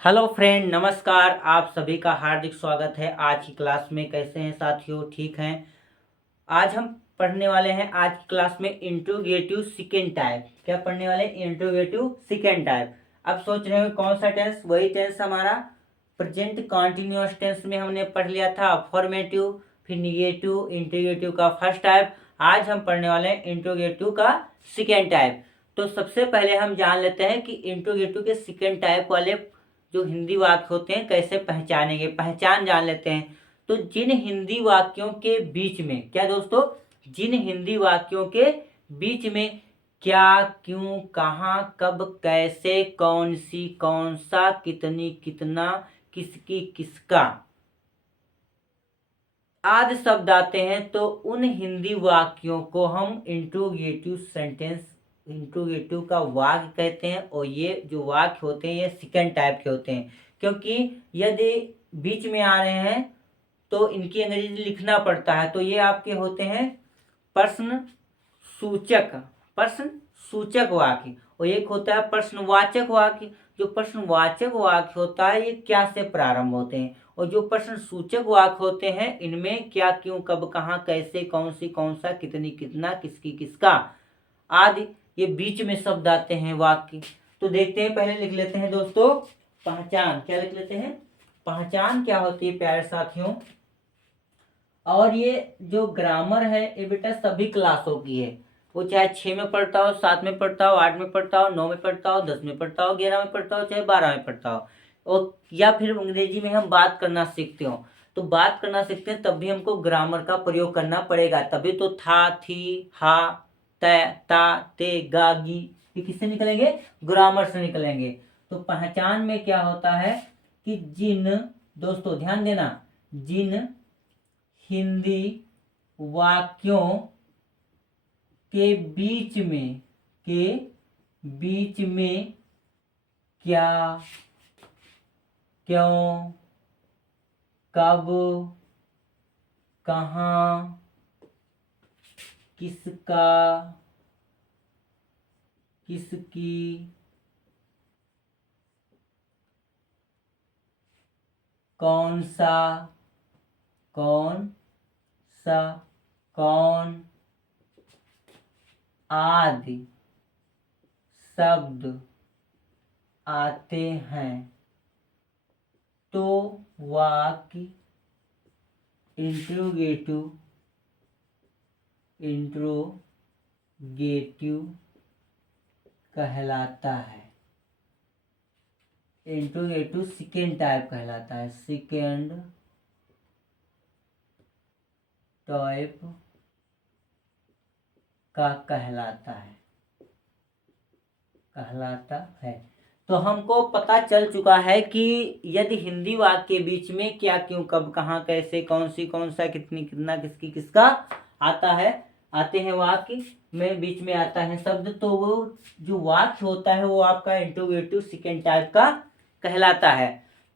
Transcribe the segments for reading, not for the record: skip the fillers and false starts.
Hello friend, नमस्कार। आप सभी का हार्दिक स्वागत है आज की क्लास में। कैसे हैं साथियों? ठीक हैं? आज हम पढ़ने वाले हैं आज की क्लास में इंट्रोगेटिव सेकेंड टाइप। क्या पढ़ने वाले हैं? Interrogative second type. अब सोच रहे हो कौन सा टेंस? वही टेंस हमारा प्रेजेंट कॉन्टिन्यूअस टेंस में हमने पढ़ लिया था, अफर्मेटिव, फिर निगेटिव, इंट्रोगेटिव का फर्स्ट टाइप। आज हम पढ़ने वाले हैं इंट्रोगेटिव का सेकेंड टाइप। तो सबसे पहले हम जान लेते हैं कि इंट्रोगेटिव के सेकेंड टाइप वाले जो हिंदी वाक्य होते हैं कैसे पहचानेंगे। पहचान जान लेते हैं। तो जिन हिंदी वाक्यों के बीच में, क्या दोस्तों, जिन हिंदी वाक्यों के बीच में क्या, क्यों, कहाँ, कब, कैसे, कौन सी, कौन सा, कितनी, कितना, किसकी, किसका आदि शब्द आते हैं, तो उन हिंदी वाक्यों को हम इंट्रोगेटिव सेंटेंस, इंट्रोगेटिव का वाक्य कहते हैं। और ये जो वाक्य होते हैं ये सेकंड टाइप के होते हैं, क्योंकि यदि बीच में आ रहे हैं तो इनकी अंग्रेजी लिखना पड़ता है। तो ये आपके होते हैं प्रश्न सूचक, प्रश्न सूचक वाक्य। और एक होता है प्रश्नवाचक वाक्य। जो प्रश्नवाचक वाक्य होता है ये क्या से प्रारंभ होते हैं, और जो प्रश्न सूचक वाक्य होते हैं इनमें क्या, क्यों, कब, कहाँ, कैसे, कौन सी, कौन सा, कितनी, कितना, किसकी, किसका आदि ये बीच में शब्द आते हैं वाक्य। तो देखते हैं, पहले लिख लेते हैं दोस्तों पहचान। क्या लिख लेते हैं? पहचान क्या होती है प्यारे साथियों। और ये जो ग्रामर है ये बेटा सभी क्लासों की है। वो चाहे 6 में पढ़ता हो, 7 में पढ़ता हो, 8 में पढ़ता हो, 9 में पढ़ता हो, 10 में पढ़ता हो, 11 में पढ़ता हो, चाहे 12 में पढ़ता हो। और या फिर अंग्रेजी में हम बात करना सीखते हो, तो बात करना सीखते हैं तब भी हमको ग्रामर का प्रयोग करना पड़ेगा। तभी तो था, थी, हा, तय, ता, ते, गा, गी ये किससे निकलेंगे? ग्रामर से निकलेंगे। तो पहचान में क्या होता है कि जिन, दोस्तों ध्यान देना, जिन हिंदी वाक्यों के बीच में क्या, क्यों, कब, कहाँ, किसका, किसकी, कौन सा, कौन सा, कौन आदि शब्द आते हैं, तो वाक्य इंट्रोगेटिव कहलाता है। इंट्रोगेटिव सेकेंड टाइप कहलाता है। सेकेंड टाइप का कहलाता है। तो हमको पता चल चुका है कि यदि हिंदी वाक्य के बीच में क्या, क्यों, कब, कहाँ, कैसे, कौन सी, कौन सा, कितनी, कितना, किसकी, किसका आता है, आते हैं वाक्य में बीच में आता है शब्द, तो वो जो वाक्य होता है वो आपका इंट्रोगेटिव सेकेंड टाइप का कहलाता है।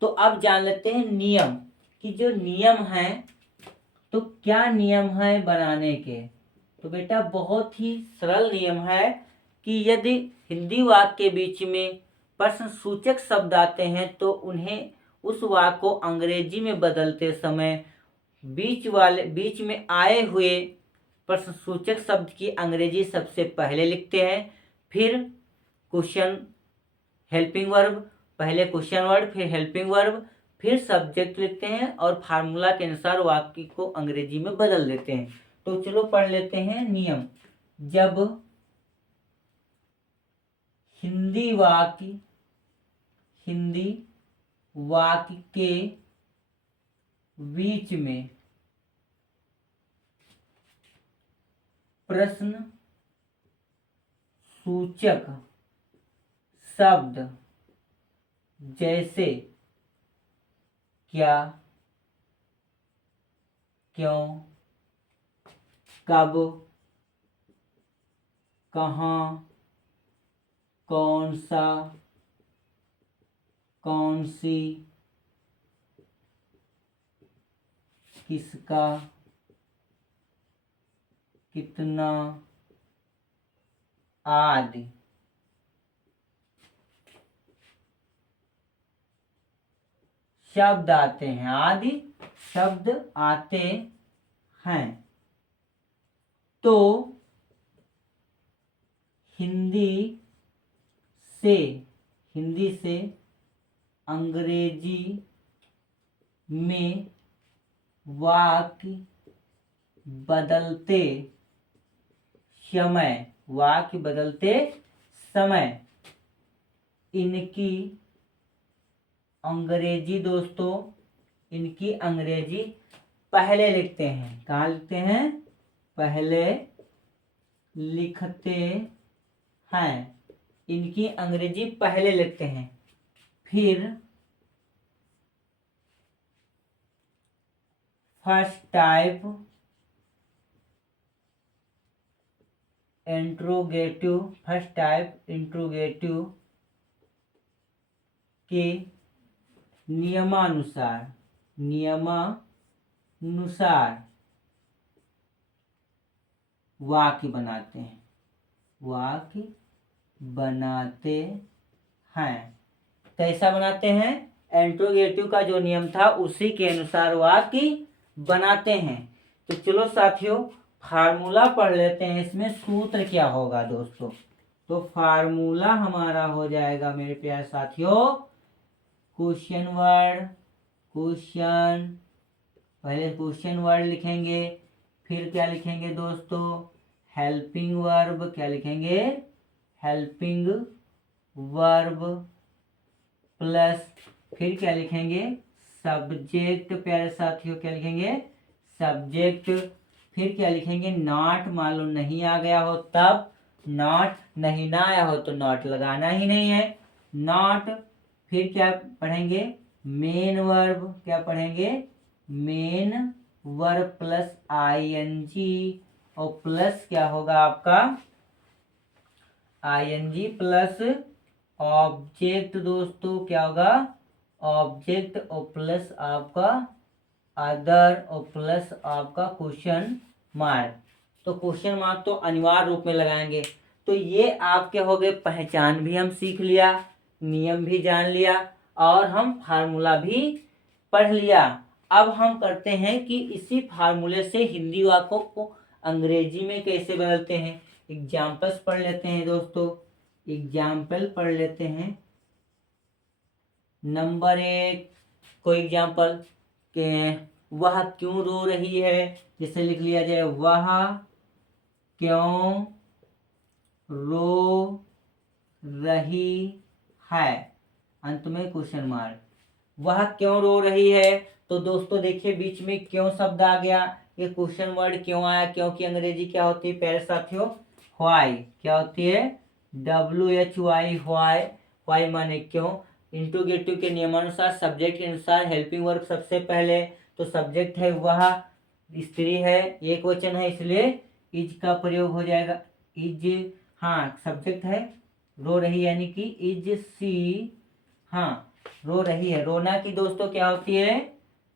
तो अब जान लेते हैं नियम, कि जो नियम है, तो क्या नियम है बनाने के। तो बेटा बहुत ही सरल नियम है कि यदि हिंदी वाक्य के बीच में प्रश्न सूचक शब्द आते हैं तो उन्हें, उस वाक्य को अंग्रेजी में बदलते समय बीच में आए हुए प्रश्न सूचक शब्द की अंग्रेजी सबसे पहले लिखते हैं। फिर क्वेश्चन हेल्पिंग वर्ब, पहले क्वेश्चन वर्ड, फिर हेल्पिंग वर्ब, फिर सब्जेक्ट लिखते हैं और फार्मूला के अनुसार वाक्य को अंग्रेजी में बदल देते हैं। तो चलो पढ़ लेते हैं नियम। जब हिंदी वाक्य के बीच में प्रश्न सूचक शब्द जैसे क्या, क्यों, कब, कहाँ, कौन सा, कौन सी, किसका, कितना आदि शब्द आते हैं, आदि शब्द आते हैं। तो हिंदी से अंग्रेजी में वाक्य बदलते समय इनकी अंग्रेजी दोस्तों, इनकी अंग्रेजी पहले लिखते हैं। कहाँ लिखते हैं? पहले लिखते हैं। इनकी अंग्रेजी पहले लिखते हैं, फिर फर्स्ट टाइप इंट्रोगेटिव के नियमानुसार वाक्य बनाते हैं। कैसा बनाते हैं? इंट्रोगेटिव का जो नियम था उसी के अनुसार वाक्य बनाते हैं। तो चलो साथियों, फार्मूला पढ़ लेते हैं। इसमें सूत्र क्या होगा दोस्तों? तो फार्मूला हमारा हो जाएगा मेरे प्यारे साथियों, क्वेश्चन पहले क्वेश्चन वर्ड लिखेंगे, फिर क्या लिखेंगे दोस्तों? Helping verb. क्या लिखेंगे? हेल्पिंग वर्ब प्लस फिर क्या लिखेंगे? सब्जेक्ट। प्यारे साथियों क्या लिखेंगे? सब्जेक्ट। फिर क्या लिखेंगे? नॉट। मान लो नहीं आ गया हो तब नॉट, नहीं ना आया हो तो नॉट लगाना ही नहीं है, नॉट। फिर क्या पढ़ेंगे? Main verb. क्या पढ़ेंगे? मेन वर्ब प्लस आईएनजी और प्लस क्या होगा आपका? आईएनजी प्लस ऑब्जेक्ट दोस्तों। क्या होगा? ऑब्जेक्ट और प्लस आपका अदर और प्लस आपका क्वेश्चन मार्क। तो क्वेश्चन मार्क तो अनिवार्य रूप में लगाएंगे। तो ये आपके हो गए, पहचान भी हम सीख लिया, नियम भी जान लिया और हम फार्मूला भी पढ़ लिया। अब हम करते हैं कि इसी फार्मूले से हिंदी वाक्यों को अंग्रेजी में कैसे बदलते हैं। एग्जाम्पल्स पढ़ लेते हैं दोस्तों। एग्जाम्पल पढ़ लेते हैं। नंबर 1 कोई एग्जाम्पल के वह क्यों रो रही है, जिसे लिख लिया जाए वह क्यों रो रही है, अंत में क्वेश्चन मार्क। वह क्यों रो रही है, तो दोस्तों देखिए बीच में क्यों शब्द आ गया, ये क्वेश्चन वर्ड क्यों आया, क्योंकि अंग्रेजी क्या होती है प्यारे साथियों? व्हाई। क्या होती है? WHY, व्हाई माने क्यों। इंट्रोगेटिव के नियमानुसार सब्जेक्ट के अनुसार हेल्पिंग वर्ब सबसे पहले, तो सब्जेक्ट है वह, स्त्री है, एक वचन है, इसलिए इज का प्रयोग हो जाएगा। इज, हाँ सब्जेक्ट है, रो रही यानी कि इज सी, हाँ रो रही है। रोना की दोस्तों क्या होती है?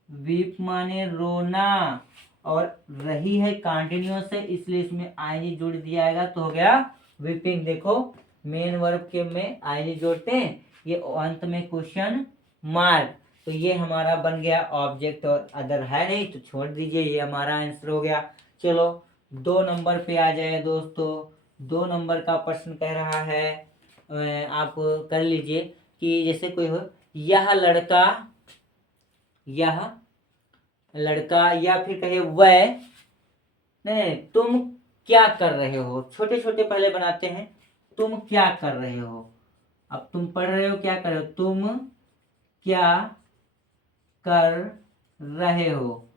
वीप माने रोना, और रही है कंटिन्यूअस है, इसलिए इसमें आईनी जोड़ दिया जाएगा तो हो गया वीपिंग। देखो मेन वर्ब के में आईनी जोड़ते हैं, ये अंत में क्वेश्चन मार्क। तो ये हमारा बन गया ऑब्जेक्ट और अदर है नहीं तो छोड़ दीजिए, ये हमारा आंसर हो गया। चलो 2 नंबर पे आ जाए दोस्तों। 2 नंबर का प्रश्न कह रहा है, आप कर लीजिए कि जैसे कोई हो, यह लड़का या फिर कहे वह, नहीं तुम क्या कर रहे हो, छोटे छोटे पहले बनाते हैं। तुम क्या कर रहे हो, अब तुम पढ़ रहे हो, क्या कर रहे हो, तुम क्या कर रहे हो,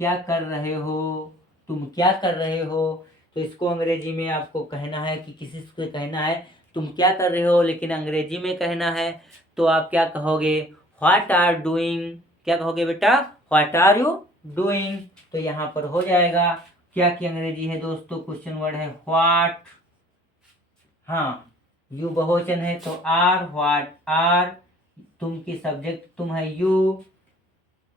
क्या कर रहे हो, तुम क्या कर रहे हो। तो इसको अंग्रेजी में आपको कहना है कि किसी से कहना है तुम क्या कर रहे हो, लेकिन अंग्रेजी में कहना है तो आप क्या कहोगे? What are doing. क्या कहोगे बेटा? What are you doing. तो यहाँ पर हो जाएगा क्या की अंग्रेजी है दोस्तों, क्वेश्चन वर्ड है व्हाट, हाँ यू बहुवचन है तो आर, व्हाट आर, तुम की सब्जेक्ट तुम है यू,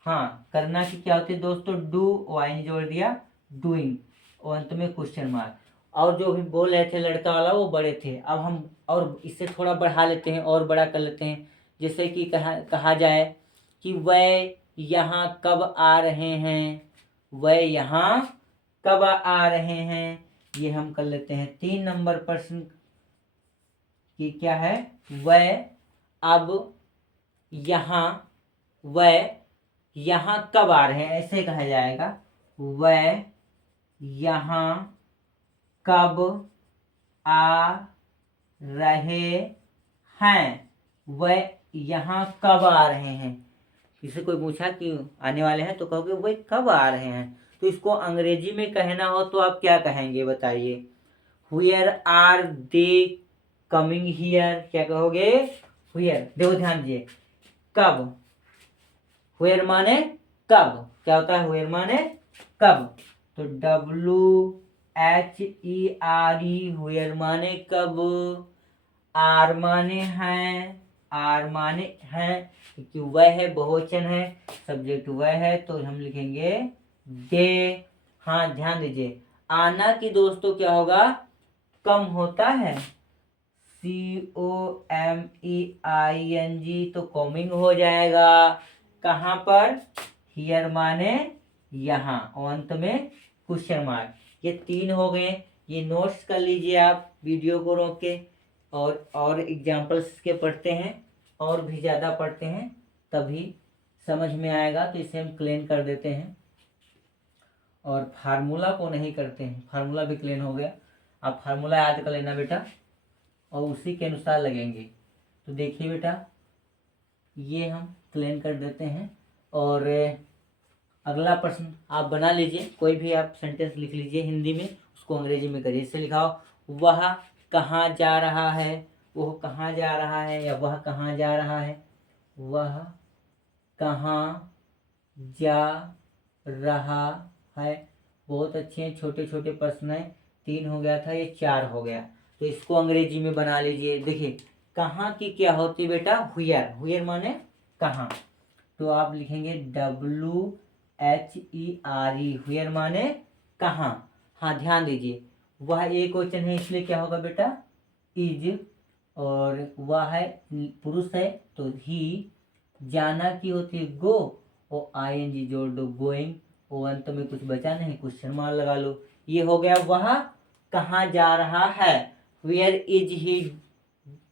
हाँ करना की क्या होती है दोस्तों? डू, वाई जोड़ दिया डूइंग, और अंत में क्वेश्चन मार्क। और जो भी बोल रहे थे लड़का वाला वो बड़े थे, अब हम और इससे थोड़ा बढ़ा लेते हैं और बड़ा कर लेते हैं। जैसे कि कहा जाए कि वह यहाँ कब आ रहे हैं, वह यहाँ कब आ रहे हैं। ये हम कर लेते हैं 3 नंबर प्रश्न की क्या है, वह अब वह यहाँ कब आ रहे हैं, ऐसे कहा जाएगा, वह यहाँ कब आ रहे हैं, वह यहाँ कब आ रहे हैं। किसी कोई पूछा कि आने वाले हैं तो कहोगे वह कब आ रहे हैं। तो इसको अंग्रेजी में कहना हो तो आप क्या कहेंगे बताइए। Where are they coming here, क्या कहोगे, व्हेयर। देखो ध्यान दीजिए, कब, व्हेयर माने कब, क्या होता है व्हेयर माने कब। तो WHERE व्हेयर माने कब, आर माने हैं, आर माने हैं क्योंकि वह है, बहुवचन है, सब्जेक्ट वह है तो हम लिखेंगे दे। हाँ ध्यान दीजिए, आना की दोस्तों क्या होगा, कम होता है, COMEING तो कॉमिंग हो जाएगा। कहाँ पर, हियर माने यहाँ, और अंत में क्वेश्चन मार्क। ये 3 हो गए, ये नोट्स कर लीजिए आप वीडियो को रोक के, और एग्जाम्पल्स के पढ़ते हैं, और भी ज़्यादा पढ़ते हैं तभी समझ में आएगा। तो इसे हम क्लीन कर देते हैं, और फार्मूला को नहीं करते हैं, फार्मूला भी क्लीन हो गया। आप फार्मूला याद कर लेना बेटा, और उसी के अनुसार लगेंगे। तो देखिए बेटा, ये हम क्लीन कर देते हैं, और अगला प्रश्न आप बना लीजिए, कोई भी आप सेंटेंस लिख लीजिए हिंदी में, उसको अंग्रेजी में करिए। इससे लिखाओ, वह कहाँ जा रहा है, वह कहाँ जा रहा है, या वह कहाँ जा रहा है, वह कहाँ जा रहा है। बहुत अच्छे हैं, छोटे छोटे प्रश्न हैं। 3 हो गया था, ये 4 हो गया। तो इसको अंग्रेजी में बना लीजिए। देखिए, कहाँ की क्या होती है बेटा, व्हेयर, व्हेयर माने कहाँ। तो आप लिखेंगे WHERE, व्हेयर माने कहाँ। हाँ ध्यान दीजिए, वह एक वचन है इसलिए क्या होगा बेटा, इज, और वह है पुरुष है तो ही, जाना की होती है गो, और ING जोड़ दो, गोइंग, और अंत में कुछ बचा नहीं, क्वेश्चन मार्क लगा लो। ये हो गया वह कहाँ जा रहा है, वेयर इज ही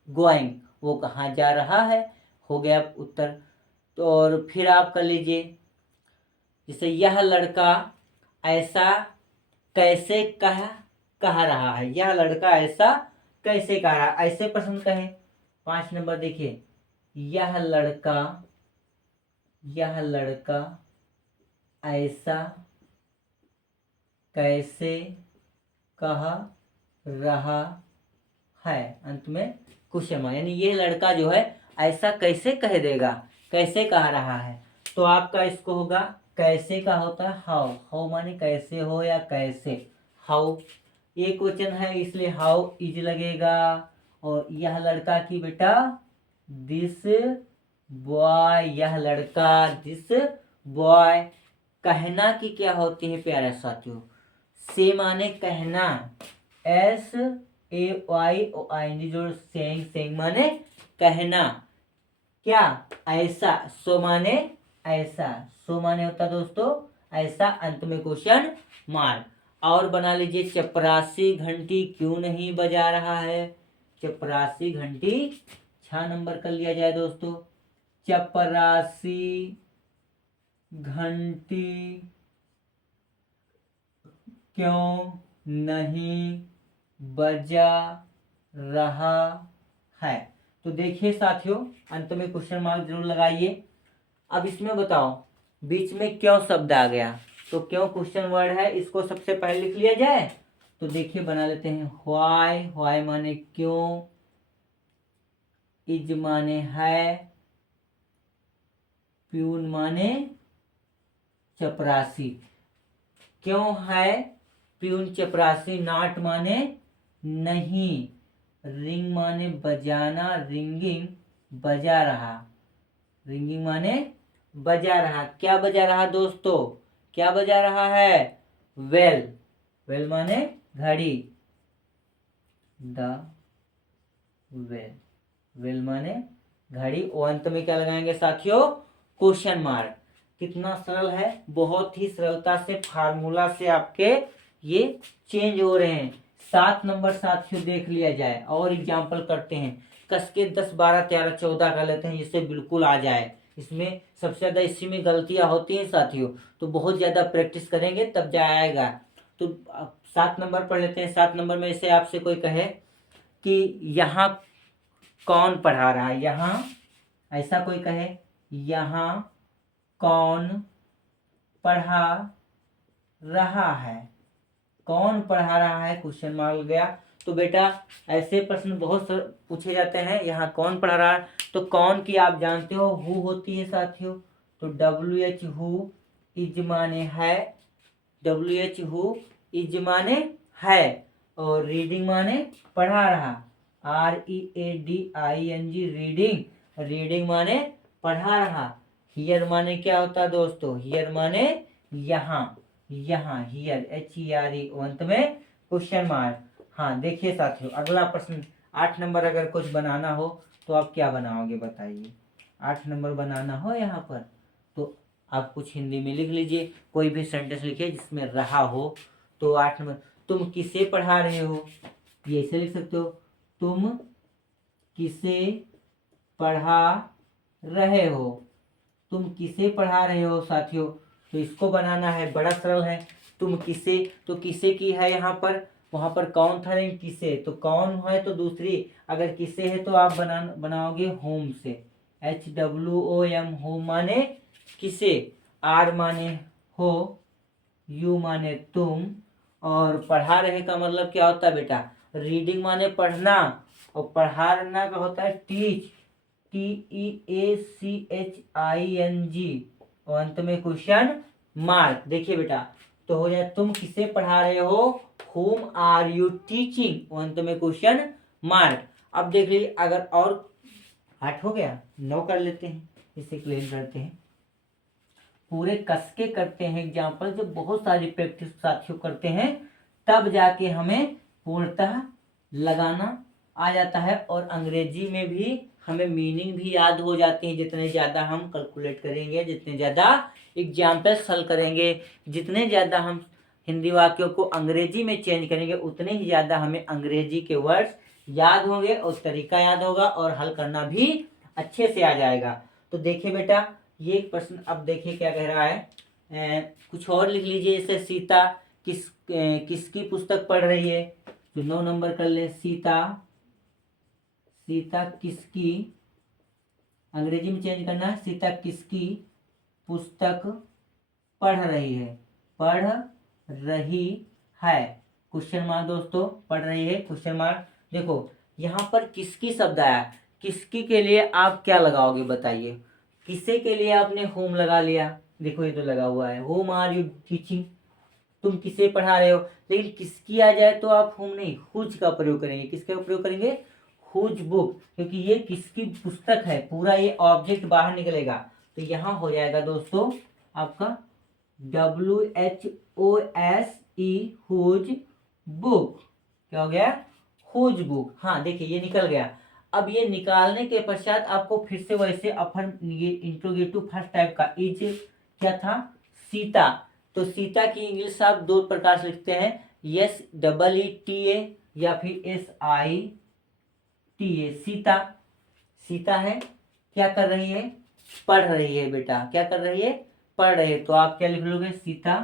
गोइंग, वो कहाँ जा रहा है, हो गया उत्तर। तो और फिर आप कर लीजिए, जैसे यह लड़का ऐसा कैसे कह रहा है, यह लड़का ऐसा कैसे कह रहा है, ऐसे प्रश्न कहें। 5 नंबर देखिए, यह लड़का ऐसा कैसे कह रहा है, अंत में क्वेश्चन मार्क, यानी ये लड़का जो है ऐसा कैसे कह देगा, कैसे कह रहा है। तो आपका इसको होगा, कैसे का होता है हाउ, हाउ माने कैसे हो या कैसे, हाउ एक वचन है इसलिए हाउ इज लगेगा। और यह लड़का की बेटा दिस बॉय, यह लड़का दिस बॉय। कहना की क्या होती है प्यारे साथियों, से माने कहना, SAYING जोड़ सेइंग, सेइंग माने कहना, क्या ऐसा, सो माने ऐसा, सो माने होता दोस्तों ऐसा, अंत में क्वेश्चन मार्क। और बना लीजिए, चपरासी घंटी क्यों नहीं बजा रहा है, चपरासी घंटी 6 नंबर कर लिया जाए दोस्तों, चपरासी घंटी क्यों नहीं बजा रहा है। तो देखिए साथियों, अंत में क्वेश्चन मार्क जरूर लगाइए। अब इसमें बताओ बीच में क्यों शब्द आ गया, तो क्यों क्वेश्चन वर्ड है, इसको सबसे पहले लिख लिया जाए। तो देखिए बना लेते हैं, व्हाई, व्हाई माने क्यों, इज माने है, प्यून माने चपरासी, क्यों है प्यून चपरासी, नॉट माने नहीं, रिंग माने बजाना, रिंगिंग बजा रहा, रिंगिंग माने बजा रहा, क्या बजा रहा दोस्तों, क्या बजा रहा है, वेल, वेल माने घड़ी, द वेल, वेल माने घड़ी, और अंत में क्या लगाएंगे साथियों, क्वेश्चन मार्क। कितना सरल है, बहुत ही सरलता से फार्मूला से आपके ये चेंज हो रहे हैं। 7 नंबर साथियों देख लिया जाए और एग्जाम्पल करते हैं। कस के 10 12 13 14 कर लेते हैं जिससे बिल्कुल आ जाए। इसमें सबसे ज़्यादा इसी में गलतियां होती हैं साथियों, तो बहुत ज़्यादा प्रैक्टिस करेंगे तब जाएगा। तो 7 नंबर पढ़ लेते हैं। 7 नंबर में से आपसे कोई कहे कि यहाँ कौन पढ़ा रहा है, यहाँ ऐसा कोई कहे यहाँ कौन पढ़ा रहा है, कौन पढ़ा रहा है, क्वेश्चन मार्क गया। तो बेटा ऐसे प्रश्न बहुत पूछे जाते हैं। यहाँ कौन पढ़ा रहा है, तो कौन की आप जानते हो हु होती है साथियों, तो WH हु इज माने है, WH हु इज माने है, और रीडिंग माने पढ़ा रहा, READING रीडिंग, रीडिंग माने पढ़ा रहा। हियर माने क्या होता है दोस्तों, हियर माने यहाँ, यहाँ हियर HERE अंत में क्वेश्चन मार्क। हाँ देखिए साथियों अगला प्रश्न 8 नंबर अगर कुछ बनाना हो तो आप क्या बनाओगे बताइए। 8 नंबर बनाना हो यहाँ पर तो आप कुछ हिंदी में लिख लीजिए, कोई भी सेंटेंस लिखिए जिसमें रहा हो। तो 8 नंबर, तुम किसे पढ़ा रहे हो, ये ऐसे लिख सकते हो, तुम किसे पढ़ा रहे हो, तुम किसे पढ़ा रहे हो साथियों। तो इसको बनाना है, बड़ा सरल है। तुम किसे, तो किसे की है यहाँ पर, वहां पर कौन था नहीं किसे, तो कौन है तो दूसरी, अगर किसे है तो आप बनाओगे होम से, HWOM होम माने किसे, R माने हो, U माने तुम, और पढ़ा रहे का मतलब क्या होता है बेटा, रीडिंग माने पढ़ना, और पढ़ाना का होता है टीच, TEACHING, और अंत में क्वेश्चन मार्क। देखिए बेटा तो हो जाए तुम किसे पढ़ा रहे हो, whom are you teaching, और अंत में क्वेश्चन मार्क। अब देख लीजिए अगर और 8 हो गया, 9 कर लेते हैं, इसे क्लियर करते हैं, पूरे कस के करते हैं एग्जाम्पल। जब बहुत सारी प्रैक्टिस साथियों करते हैं तब जाके हमें पूर्णतः लगाना आ जाता है, और अंग्रेजी में भी हमें मीनिंग भी याद हो जाती है। जितने ज़्यादा हम कैलकुलेट करेंगे, जितने ज़्यादा एग्जाम्पल हल करेंगे, जितने ज़्यादा हम हिंदी वाक्यों को अंग्रेजी में चेंज करेंगे, उतने ही ज़्यादा हमें अंग्रेजी के वर्ड्स याद होंगे और तरीका याद होगा और हल करना भी अच्छे से आ जाएगा। तो देखिए बेटा ये प्रश्न अब देखिए क्या कह रहा है, कुछ और लिख लीजिए। जैसे सीता किसकी पुस्तक पढ़ रही है, तो 9 नंबर कर ले, सीता किसकी, अंग्रेजी में चेंज करना है, सीता किसकी पुस्तक पढ़ रही है, पढ़ रही है, क्वेश्चन मार्क दोस्तों, पढ़ रही है क्वेश्चन मार्क। देखो यहाँ पर किसकी शब्द आया, किसकी के लिए आप क्या लगाओगे बताइए। किसे के लिए आपने होम लगा लिया, देखो ये तो लगा हुआ है, होम आर यू टीचिंग, तुम किसे पढ़ा रहे हो। लेकिन किसकी आ जाए तो आप होम नहीं हुज का प्रयोग करेंगे, किसका प्रयोग करेंगे, हुज बुक, क्योंकि ये किसकी पुस्तक है, पूरा ये ऑब्जेक्ट बाहर निकलेगा। तो यहाँ हो जाएगा दोस्तों आपका WHOSE हुज बुक, क्या हो गया, हुज बुक। हाँ देखिए ये निकल गया। अब ये निकालने के पश्चात आपको फिर से वैसे अपन ये इंट्रोगेटिव फर्स्ट टाइप का इज क्या था, सीता। तो सीता की इंग्लिश आप 2 प्रकार से लिखते हैं, SEETA या फिर SITA। सीता, सीता है, क्या कर रही है, पढ़ रही है बेटा, क्या कर रही है, पढ़ रही है। तो आप क्या लिख लोगे, सीता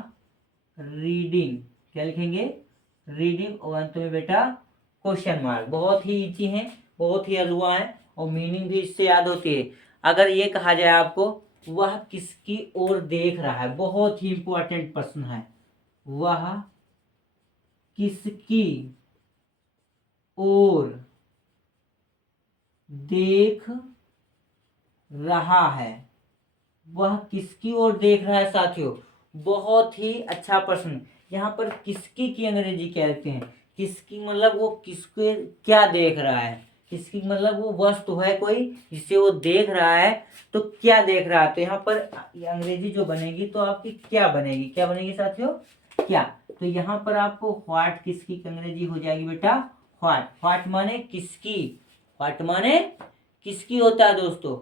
रीडिंग, क्या लिखेंगे, रीडिंग, और अंत में बेटा क्वेश्चन मार्क। बहुत ही इजी है, बहुत ही हलवा है, और मीनिंग भी इससे याद होती है। अगर ये कहा जाए आपको वह किसकी ओर देख रहा है, बहुत ही इंपॉर्टेंट प्रश्न है, वह किसकी ओर देख रहा है, वह किसकी ओर देख रहा है साथियों, बहुत ही अच्छा प्रश्न। यहाँ पर किसकी की अंग्रेजी क्या लिखते हैं, किसकी मतलब वो किसके क्या देख रहा है, किसकी मतलब वो वस्तु है कोई जिसे वो देख रहा है, तो क्या देख रहा है। तो यहाँ पर अंग्रेजी जो बनेगी तो आपकी क्या बनेगी, क्या बनेगी साथियों, क्या। तो यहाँ पर आपको व्हाट किसकी अंग्रेजी हो जाएगी बेटा, व्हाट। व्हाट माने किसकी, व्हाट माने किसकी होता है दोस्तों।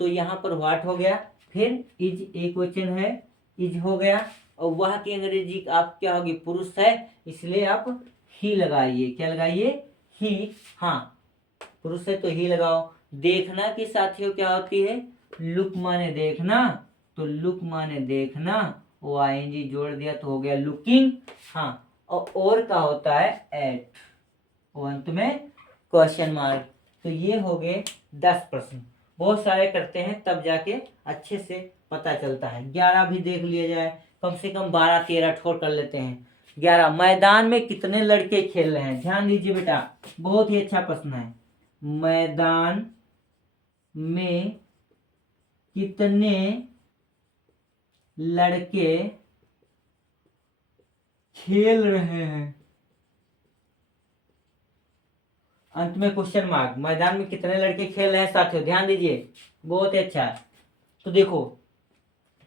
तो यहाँ पर व्हाट हो गया, फिर इज एक वचन है, इज हो गया, और वह की अंग्रेजी आप क्या होगी, पुरुष है, इसलिए आप ही लगाइए। क्या लगाइए, ही। हाँ, पुरुष है तो ही लगाओ। देखना की साथियों क्या होती है, लुक माने देखना, तो लुक माने देखना, वो आईएनजी जोड़ दिया तो हो गया लुकिंग। हाँ, और का होता है एट, और अंत में क्वेश्चन मार्क। तो ये हो गए 10 प्रश्न। बहुत सारे करते हैं तब जाके अच्छे से पता चलता है। 11 भी देख लिया जाए, कम से कम 12-13 ठोर कर लेते हैं। 11, मैदान में कितने लड़के खेल रहे हैं। ध्यान दीजिए बेटा, बहुत ही अच्छा प्रश्न है। मैदान में कितने लड़के खेल रहे हैं, अंत में क्वेश्चन मार्क। मैदान में कितने लड़के खेल रहे हैं साथियों, ध्यान दीजिए, बहुत ही अच्छा है। तो देखो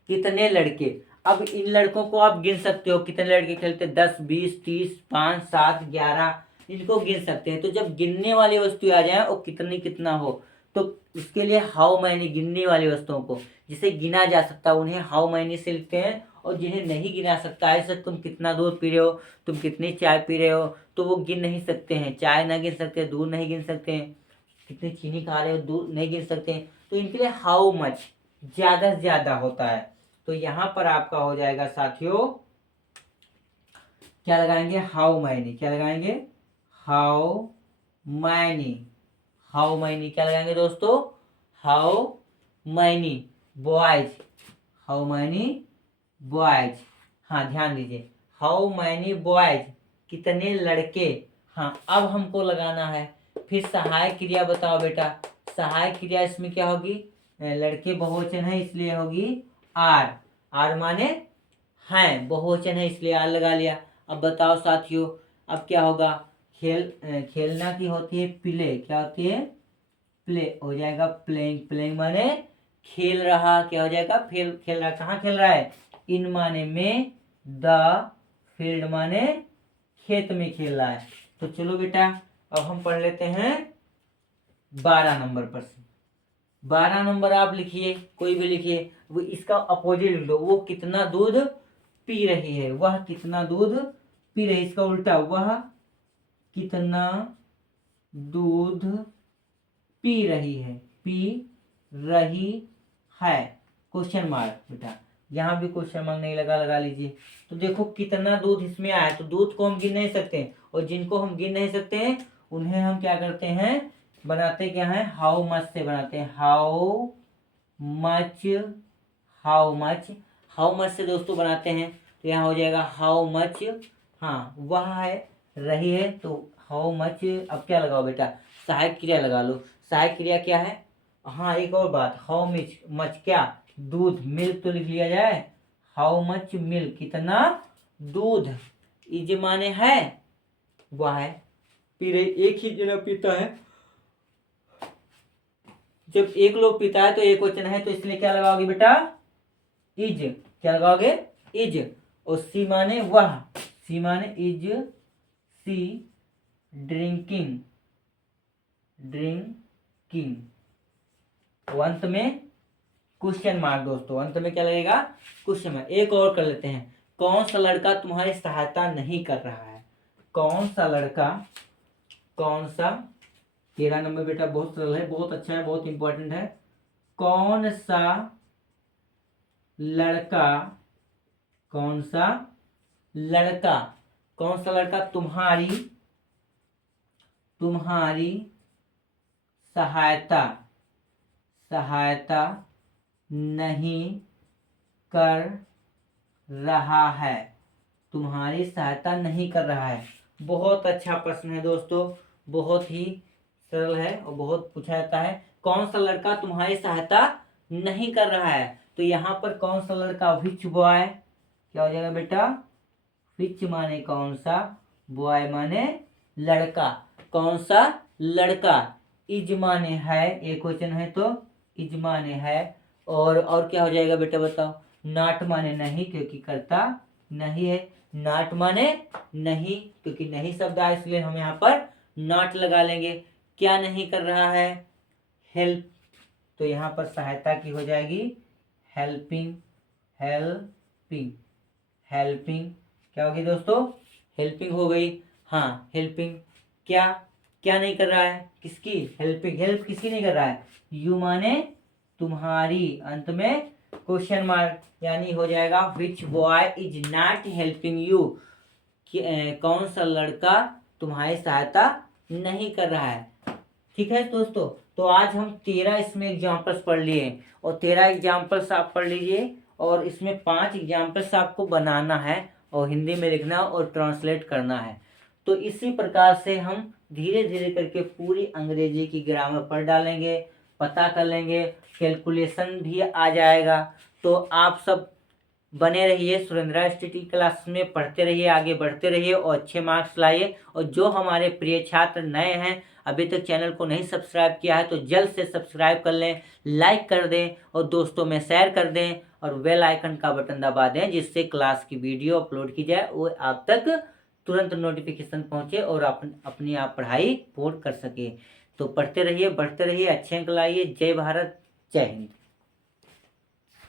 कितने लड़के, अब इन लड़कों को आप गिन सकते हो कितने लड़के खेलते हैं, 10, 20, 30, 5, 7, 11, इनको गिन सकते हैं। तो जब गिनने वाली वस्तु आ जाए और कितनी कितना हो, तो उसके लिए हाउ मैनी, गिनने वाली वस्तुओं को जिसे गिना जा सकता है उन्हें हाउ मैनी से लिखते हैं, और जिन्हें नहीं गिना सकता है, जैसे तुम कितना दूध पी रहे हो, तुम कितनी चाय पी रहे हो, तो वो गिन नहीं सकते हैं। चाय नहीं गिन सकते, दूध नहीं गिन सकते हैं, कितनी चीनी खा रहे हो, दूध नहीं गिन सकते हैं। तो इनके लिए हाउ मच ज्यादा से ज्यादा होता है। तो यहां पर आपका हो जाएगा साथियों, क्या लगाएंगे, हाउ मैनी। क्या लगाएंगे, हाउ मैनी। हाउ मैनी क्या लगाएंगे दोस्तों, how many boys. How many boys. हाँ, ध्यान दीजिए, हाउ मैनी बॉयज, कितने लड़के। हाँ, अब हमको लगाना है फिर सहायक क्रिया। बताओ बेटा, सहायक क्रिया इसमें क्या होगी, लड़के बहुवचन है इसलिए होगी आर। आर माने हैं, बहुवचन है इसलिए आर लगा लिया। अब बताओ साथियों, अब क्या होगा, खेलना की होती है प्ले। क्या होती है, प्ले, हो जाएगा प्लेइंग। प्लेइंग माने खेल रहा, क्या हो जाएगा, खेल रहा। कहाँ खेल रहा है, इन माने में, द फील्ड माने खेत में खेल रहा है। तो चलो बेटा, अब हम पढ़ लेते हैं 12 नंबर प्रश्न। 12 नंबर आप लिखिए, कोई भी लिखिए, वो इसका अपोजिट लिख दो। वो कितना दूध पी रही है, वह कितना दूध पी रही है, इसका उल्टा, वह कितना दूध पी रही है, पी रही है, क्वेश्चन मार्क। बेटा यहाँ भी क्वेश्चन मार्क नहीं लगा, लगा लीजिए। तो देखो कितना दूध इसमें आया, तो दूध को हम गिन नहीं सकते, और जिनको हम गिन नहीं सकते हैं उन्हें हम क्या करते हैं, बनाते क्या है, हाउ मच से बनाते हैं। How much, how much, how much से दोस्तों बनाते हैं। तो यहाँ हो जाएगा हाउ मच। हाँ, वह है, रही है, तो हाउ मच। अब क्या लगाओ बेटा, सहायक क्रिया लगा लो। सहायक क्रिया क्या है, हाँ एक और बात, हाउ मच, मच क्या, दूध, मिल्क तो लिख लिया जाए। हाउ मच मिल्क, कितना दूध, इज माने है, वह है, पी रही, एक ही जना पीता है। जब एक लोग पीता है तो एक वचन है, तो इसलिए क्या लगाओगे बेटा, इज। क्या लगाओगे, इज। और सी माने वह, सी माने इज सी ड्रिंकिंग, ड्रिंकिंग। अंत में क्वेश्चन मार्क दोस्तों, अंत में क्या लगेगा, क्वेश्चन मार्क। एक और कर लेते हैं, कौन सा लड़का तुम्हारी सहायता नहीं कर रहा है। कौन सा लड़का, कौन सा, 13 नंबर बेटा बहुत सरल है, बहुत अच्छा है, बहुत इंपॉर्टेंट है। कौन सा लड़का, कौन सा लड़का, कौन सा लड़का तुम्हारी, तुम्हारी सहायता, सहायता नहीं कर रहा है, तुम्हारी सहायता नहीं कर रहा है। बहुत अच्छा प्रश्न है दोस्तों, बहुत ही सरल है और बहुत पूछा जाता है। कौन सा लड़का तुम्हारी सहायता नहीं कर रहा है, तो यहाँ पर कौन सा लड़का, विच बॉय। क्या हो जाएगा बेटा, विच माने कौन सा, बॉय माने लड़का, कौन सा लड़का। इज माने है, एक वचन है तो इज माने है। और क्या हो जाएगा बेटा बताओ, नॉट माने नहीं, क्योंकि करता नहीं है। नॉट माने नहीं, क्योंकि नहीं शब्द आया इसलिए हम यहाँ पर नॉट लगा लेंगे। क्या नहीं कर रहा है, हेल्प, तो यहाँ पर सहायता की हो जाएगी हेल्पिंग, हेल्पिंग, हेल्पिंग क्या होगी दोस्तों? हेल्पिंग हो गई। हाँ, हेल्पिंग क्या क्या नहीं कर रहा है? किसकी हेल्पिंग? हेल्प किसकी नहीं कर रहा है? यू माने तुम्हारी, अंत में क्वेश्चन मार्क, यानी हो जाएगा which boy is not helping you, कौन सा लड़का तुम्हारी सहायता नहीं कर रहा है। ठीक है दोस्तों, तो आज हम 13 इसमें एग्जाम्पल्स पढ़ लिए और 13 एग्जाम्पल्स आप पढ़ लीजिए और इसमें 5 एग्जाम्पल्स आपको बनाना है और हिंदी में लिखना और ट्रांसलेट करना है। तो इसी प्रकार से हम धीरे धीरे करके पूरी अंग्रेजी की ग्रामर पढ़ डालेंगे, पता कर लेंगे, कैलकुलेशन भी आ जाएगा। तो आप सब बने रहिए, सुरेंद्रा स्टडी क्लास में पढ़ते रहिए, आगे बढ़ते रहिए और अच्छे मार्क्स लाइए। और जो हमारे प्रिय छात्र नए हैं, अभी तक चैनल को नहीं सब्सक्राइब किया है, तो जल्द से सब्सक्राइब कर लें, लाइक कर दें और दोस्तों में शेयर कर दें और बेल आइकन का बटन दबा दें, जिससे क्लास की वीडियो अपलोड की जाए वो आप तक तुरंत नोटिफिकेशन पहुंचे और अपनी आप पढ़ाई पूर्ण कर सके। तो पढ़ते रहिए, बढ़ते रहिए, अच्छे अंक लाइए। जय भारत, जय हिंद।